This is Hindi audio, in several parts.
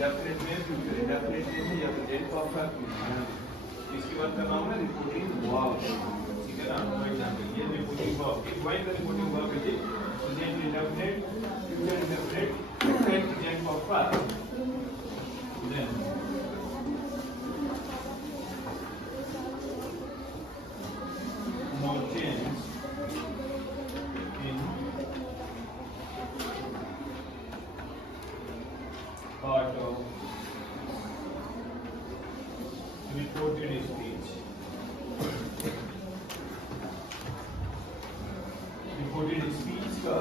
इंडेफिनिट में फ्यूचर इंडेफिनिट में या फिर टेंस ऑफ का इसकी बात कर रहा हूं मैं रिपोर्टिंग वर्ब, ठीक है ना। फॉर एग्जांपल ये reporting verb, it wise the reporting verb is present indefinite, future indefinite and tense of का। Then no change in part of reported speech. Reported speech का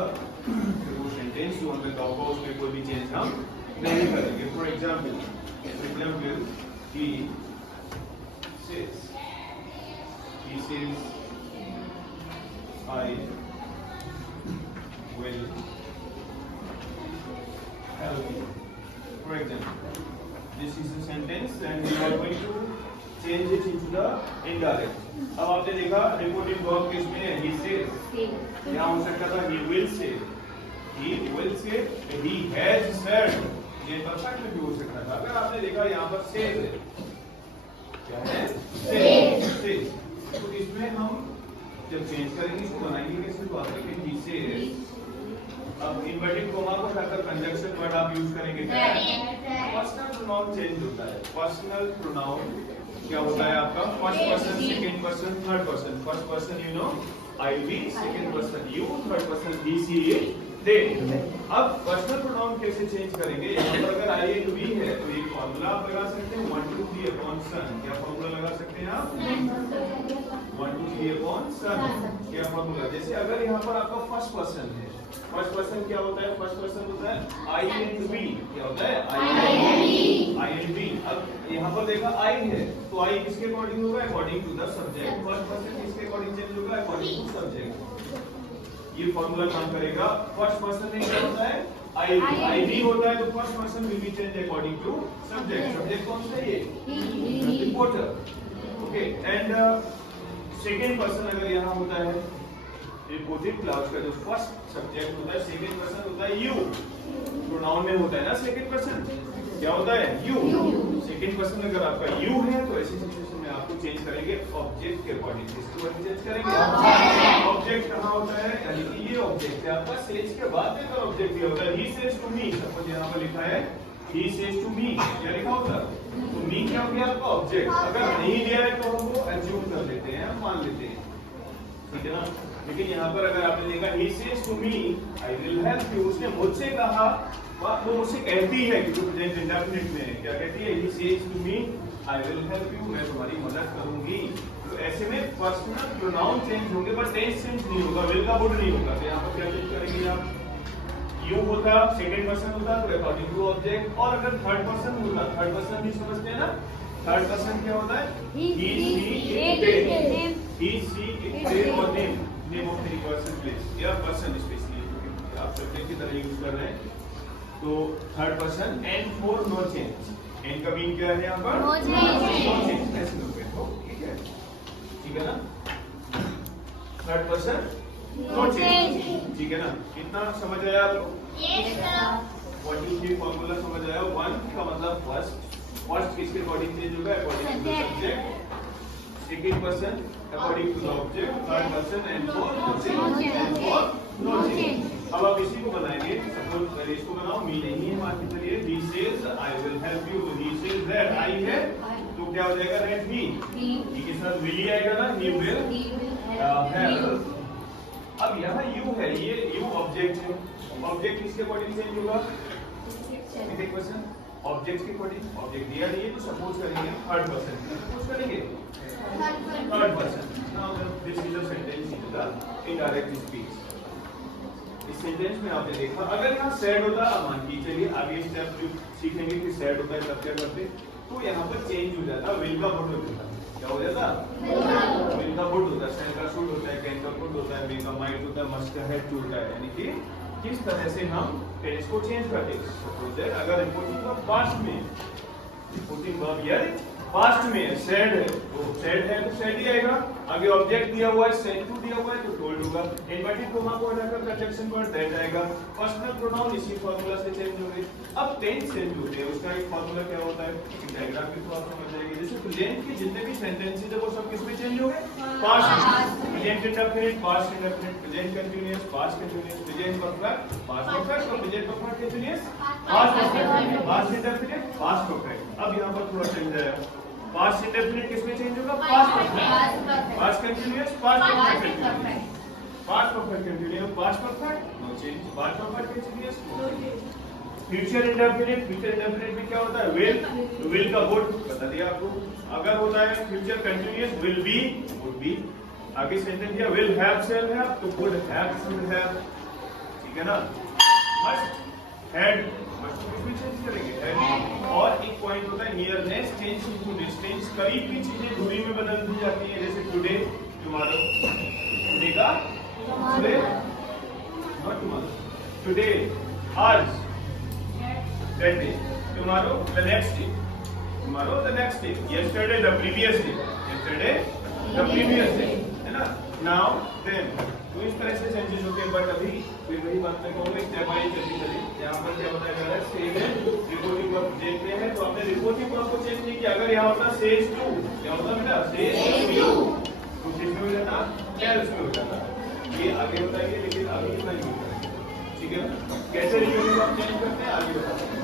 जो सेंटेंस जो हमने कहा होगा उसमें कोई भी चेंज हम नहीं करेंगे। For example he says I will help you. For example, this is a sentence and we are going to change it into the indirect. अब आपने देखा reporting verb किसमें है? He says. यहाँ हो सकता था he will say. He will say. He has said. ये perfect में भी हो सकता था। अगर आपने देखा यहाँ पर says है। क्या है? says. तो इसमें हम जब चेंज करेंगे इसको बनाएंगे कैसे? तो आप देखें he says। अब इन्वर्टेड कोमा को हटाकर कंजंक्शन वर्ड आप यूज करेंगे क्या? पर्सनल प्रोनाउन चेंज होता है। पर्सनल प्रोनाउन क्या होता है आपका? First person, second person, third person. First person you know I we, second person you, third person he she it they। अब पर्सनल प्रोनाउन कैसे चेंज करेंगे? यहाँ पर अगर I and we है तो एक फॉर्मूला आप लगा सकते हैं 1 2 3 अपॉन सन। क्या फॉर्मूला लगा सकते हैं आप? 1 2 3 अपॉन सन। क्या फॉर्मूला? जैसे अगर यहाँ पर आपका फर्स्ट पर्सन है, फर्स्ट पर्सन क्या होता है? फर्स्ट पर्सन होता है I and we। क्या होता है? I and we। अब यहाँ पर देखा I है तो I किसके अकॉर्डिंग होगा? According to the subject. First person किसके अकॉर्डिंग चेंज होगा? According to subject. ये फॉर्मूला काम करेगा। फर्स्ट पर्सन में क्या होता है? I भी होता है तो first person will be change according to subject. Subject कौन सा है? ये reporter. Okay and second person अगर यहाँ होता है रिपोर्टेड क्लास का जो फर्स्ट सब्जेक्ट होता है, सेकंड पर्सन होता है यू। प्रोनाउन में होता है ना सेकंड पर्सन, क्या होता है? यू। सेकंड पर्सन अगर आपका यू है तो ऐसी सिचुएशन में आपको चेंज करेंगे ऑब्जेक्ट के अकॉर्डिंग। किसको चेंज करेंगे? ऑब्जेक्ट कहाँ होता है? यानी कि ये ऑब्जेक्ट है आपका। सेज के बाद में अगर ऑब्जेक्ट दिया होता है he says to me, suppose यहाँ पर लिखा है he says to me, क्या लिखा होता है? तो me क्या हो गया आपका? ऑब्जेक्ट। अगर नहीं दिया है तो हम वो एज्यूम कर लेते हैं, मान लेते हैं, ठीक है ना। लेकिन यहाँ पर अगर आपने देखा he says to me I will help you, उसने मुझसे कहा, वो मुझसे कहती है कि प्रेजेंट इंडेफिनिट में क्या कहती है? he says to me I will help you, मैं तुम्हारी मदद करूंगी। तो ऐसे में पर्सनल प्रोनाउन चेंज होंगे पर टेंस चेंज नहीं होगा, विल का वुड नहीं होगा। तो यहाँ पर क्या चेंज करेंगे आप? यू होता, सेकंड पर्सन होता तो अकॉर्डिंग टू ऑब्जेक्ट। और अगर थर्ड पर्सन होता, थर्ड पर्सन भी समझते हैं ना, थर्ड पर्सन क्या होता है? he she it they। he she it they और name of the person place या पर्सन स्पेशली आप सब्जेक्ट की तरह यूज कर रहे हैं। तो third person and for no change. And का मीन क्या है यहाँ पर? No change. ऐसे लोगे तो ठीक है, ठीक है ना। थर्ड पर्सन नो चेंज, ठीक है ना। कितना समझ आया आपको? Yes sir. 1 2 3 फार्मूला समझ आया? 1 का मतलब फर्स्ट, फर्स्ट किसके अकॉर्डिंग चेंज होगा? According to subject. Second person according to the object. Third person and for no change. अब आप इसी को बनाएंगे। सपोज इसको बनाओ मी नहीं है, मान के चलिए he says I will help you, he says that I है तो क्या हो जाएगा? that he के साथ will ही आएगा ना, he will help। अब यहाँ you है, ये you ऑब्जेक्ट है। ऑब्जेक्ट किसके अकॉर्डिंग चेंज होगा? सेकंड पर्सन ऑब्जेक्ट के अकॉर्डिंग। ऑब्जेक्ट दिया नहीं है तो सपोज करेंगे थर्ड पर्सन, सपोज करेंगे third person. Now this is a sentence in the indirect speech. इस सेंटेंस में आपने देखा अगर यहाँ सैड होता, मान के चलिए आगे स्टेप जो सीखेंगे कि सैड होता है तब क्या करते, तो यहाँ पर चेंज हो जाता, विल का वुड हो जाता। क्या हो जाता? विल का वुड होता है, सैड का शुड होता है, कैन का कुड होता है, मे का माइट होता है, मस्ट का हैड टू होता है। यानी कि किस तरह से हम टेंस को चेंज करते हैं। सपोज दैट अगर रिपोर्टिंग वर्ब पास्ट में, रिपोर्टिंग वर्ब यार पास्ट में सैड है तो सैड है तो सैड ही आएगा। आगे ऑब्जेक्ट दिया हुआ है, सेड टू दिया हुआ है तो टोल्ड होगा। इन्वर्टेड कोमा को हटाकर कंजंक्शन वर्ड दैट आएगा। पर्सनल प्रोनाउन इसी फार्मूला से चेंज होंगे। अब टेंस चेंज होते हैं, उसका एक फॉर्मूला क्या होता है, डायग्राम के थ्रू आप समझ जाएंगे। जैसे प्रेजेंट के जितने भी सेंटेंसेस है वो सब किसमें चेंज हो गए, past. Present indefinite, past indefinite, present continuous, past continuous, present perfect, past perfect, और present perfect continuous, past perfect, past indefinite, past perfect. अब यहाँ पर थोड़ा चेंज आया, पास्ट इंडेफिनिट किसमें चेंज होगा, past perfect, past continuous, past perfect, past perfect continuous, past perfect, no change, past perfect continuous, no change. Future indefinite, future indefinite में क्या होता है, विल, तो विल का वुड बता दिया आपको। अगर होता है future continuous, will be, would be. आगे सेंटेंस दिया, विल हैव, शैल हैव, तो वुड हैव, शुड हैव, ठीक है ना। मस्ट, हैड, मस्ट को भी चेंज करेंगे, हैड। और एक पॉइंट होता है नियरनेस चेंज इनटू डिस्टेंस, करीब की चीजें दूरी में बदल दी जाती है। जैसे टुडे, टुमारो, टुडे का टुडे, नॉट टुमारो, टुडे, आज, that day, tomorrow the next day, tomorrow the next day, yesterday the previous day, yesterday the previous day, है ना। now then, तो इस तरह से चेंजेस होते हैं। बट अभी फिर वही बात मैं कहूँगा स्टेप बाय स्टेप। यहाँ पर क्या बताया जा रहा है, सेम है, रिपोर्टिंग वर्ब देखते हैं तो आपने रिपोर्टिंग वर्ब को चेंज नहीं किया। अगर यहाँ होता सेज टू, क्या होता बेटा, सेज टू, तो किसमें हो जाता, टेल्स में हो जाता। ये आगे बताएंगे लेकिन अभी नहीं होता, ठीक है। कैसे रिपोर्टिंग वर्ब चेंज करते हैं आगे बताते हैं।